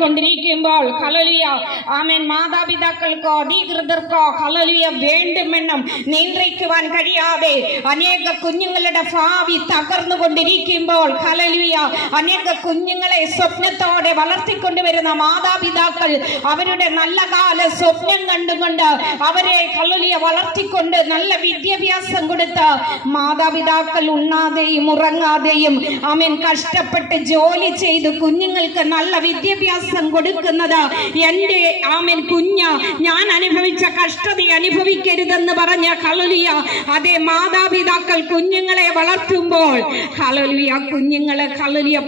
കൊണ്ടിരിക്കുമ്പോൾ ഹല്ലേലൂയ ആമേൻ മാതാപിതാക്കൾക്കോ അധികൃതർക്കോ ഹല്ലേലൂയ വേണ്ടുമെന്നും നിയന്ത്രിക്കുവാൻ കഴിയാതെ അനേക കുഞ്ഞുങ്ങളുടെ ഭാവി തകർന്നുകൊണ്ടിരിക്കുമ്പോൾ ഹല്ലേലൂയ അനേക കുഞ്ഞുങ്ങളെ സ്വപ്നത്തോടെ വളർത്തിക്കൊണ്ടുവരുന്ന മാതാപിതാക്കൾ അവരുടെ നല്ല കാല സ്വപ്നം കണ്ടുകൊണ്ട് അവരെ ഹല്ലേലൂയ വളർത്തിക്കൊണ്ട് നല്ല വിദ്യാഭ്യാസം കൊടുത്ത് മാതാപിതാക്കൾ ഉണ്ണാതെയും ഉറങ്ങാതെയും ആമേൻ കഷ്ടപ്പെട്ട് ജോലി ചെയ്ത് കുഞ്ഞുങ്ങൾക്ക് നല്ല വിദ്യാഭ്യാസം കൊടുക്കുന്നത് എൻ്റെ ആമേൻ കുഞ്ഞ ഞാൻ അനുഭവിച്ച കഷ്ടത അനുഭവിക്കരുതെന്ന് പറഞ്ഞ ഹല്ലേലൂയ അതേ മാതാപിതാക്കൾ കുഞ്ഞുങ്ങളെ വളർത്തുമ്പോൾ ഹല്ലേലൂയ കുഞ്ഞുങ്ങളെ ഹല്ലേലൂയ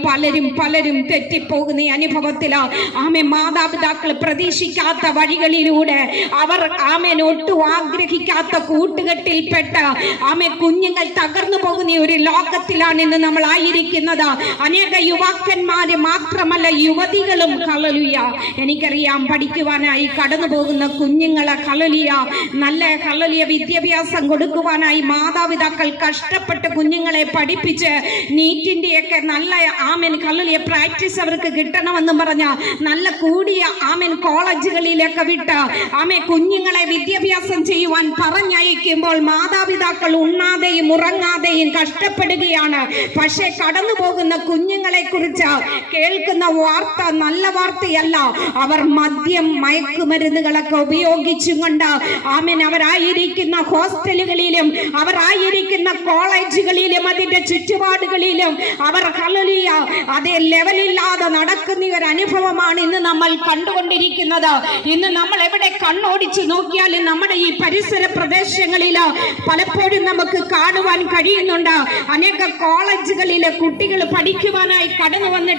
പലരും തെറ്റിപ്പോകുന്ന അനുഭവത്തിലാ ആമേൻ മാതാപിതാക്കൾ പ്രതീക്ഷിക്കാത്ത വഴികളിലൂടെ അവർ ആമേൻ ഒട്ടും ആഗ്രഹിക്കാത്ത കൂട്ടുകെട്ടിൽപ്പെട്ട ആമേൻ കുഞ്ഞുങ്ങൾ തകർന്നു പോകുന്ന ഒരു ലോകത്തിലാണ് ഇന്ന് നമ്മൾ ആയിരിക്കുന്നത്. അനേക യുവാക്കന്മാര് മാത്രമല്ല യുവതികളും ഹല്ലേലൂയ എനിക്കറിയാം പഠിക്കുവാനായി കടന്നു പോകുന്ന കുഞ്ഞുങ്ങളെ ഹല്ലേലൂയ നല്ല ഹല്ലേലൂയ വിദ്യാഭ്യാസം കൊടുക്കുവാനായി മാതാപിതാക്കൾ കഷ്ടപ്പെട്ട് കുഞ്ഞുങ്ങളെ പഠിപ്പിച്ച് നീറ്റിന്റെയൊക്കെ നല്ല ആമേൻ ഹല്ലേലൂയ പ്രാക്ടീസ് അവർക്ക് കിട്ടണമെന്ന് പറഞ്ഞ നല്ല കൂടിയ ആമേൻ കോളേജുകളിലൊക്കെ വിട്ട് ആമേൻ കുഞ്ഞുങ്ങളെ വിദ്യാഭ്യാസം ചെയ്യുവാൻ പറഞ്ഞയക്കുമ്പോൾ മാതാപിതാക്കൾ ഉണ്ണാതെയും ഉറങ്ങാതെയും കഷ്ടപ്പെടുകയാണ്. പക്ഷേ കടന്നു പോകുന്ന കുഞ്ഞുങ്ങളെ കുറിച്ച് കേൾക്കുന്ന വാർത്ത നല്ല വാർത്തയല്ല. അവർ മദ്യം മയക്കുമരുന്നുകളൊക്കെ ഉപയോഗിച്ചുകൊണ്ട് ആമേൻ അവരായിരിക്കുന്ന ഹോസ്റ്റലുകളിലും അവരായിരിക്കുന്ന കോളേജുകളിലും അതിന്റെ ചുറ്റുപാടുകളിലും അവർ ഹല്ലേലൂയ അതേ ലെവലില്ലാതെ നടക്കുന്ന ഒരു അനുഭവമാണ് ഇന്ന് നമ്മൾ കണ്ടുകൊണ്ടിരിക്കുന്നത്. ഇന്ന് നമ്മൾ എവിടെ കണ്ണോടിച്ച് നോക്കിയാലും നമ്മുടെ ഈ പരിസര പ്രദേശങ്ങളിൽ പലപ്പോഴും നമുക്ക് കാണുവാൻ കഴിയുന്നുണ്ട്. അനേക കോളേജുകളിലെ കുട്ടികൾ പഠിക്കുവാനായി കടന്നു വന്നിട്ട്